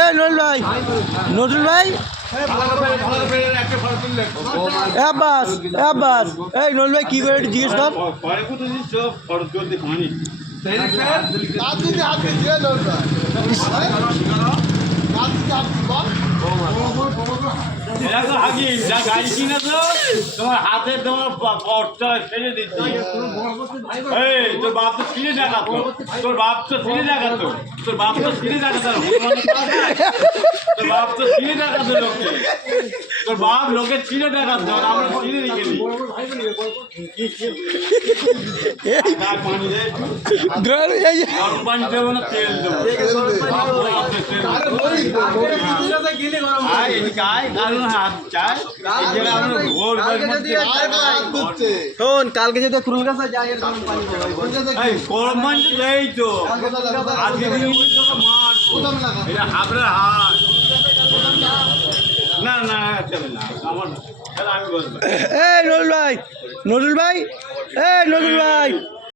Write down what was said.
এ নজরুল ভাই আব্বাস আব্বাস এই নজরুল ভাই কি করে একটু জিজ্ঞেস কর। গাড়ি কিনে তো তোমার হাতে তোমার পর্চা ফেলে দিচ্ছি। তোর বাপ তো ছিঁড়ে দেখাতো, তোর বাপ তো ছিঁড়ে দেখাতো, তোর বাপ তো ছিঁড়ে দেখাতো, তোর বাপ তো ছিঁড়ে দেখাতো লোকে, তোর বাপ লোকে ছিঁড়ে দেখাতো, আমরা ছিঁড়ে রেখে দিই। গরম পানি দেবো না তেল দেবো, শোন কালকে যদি তুরুল গাছ যাই গরম পানি দেই তো আজকে হাবড়ার হাট না না চলে না আমার আমি বলবো। এই নজরুল ভাই নজরুল ভাই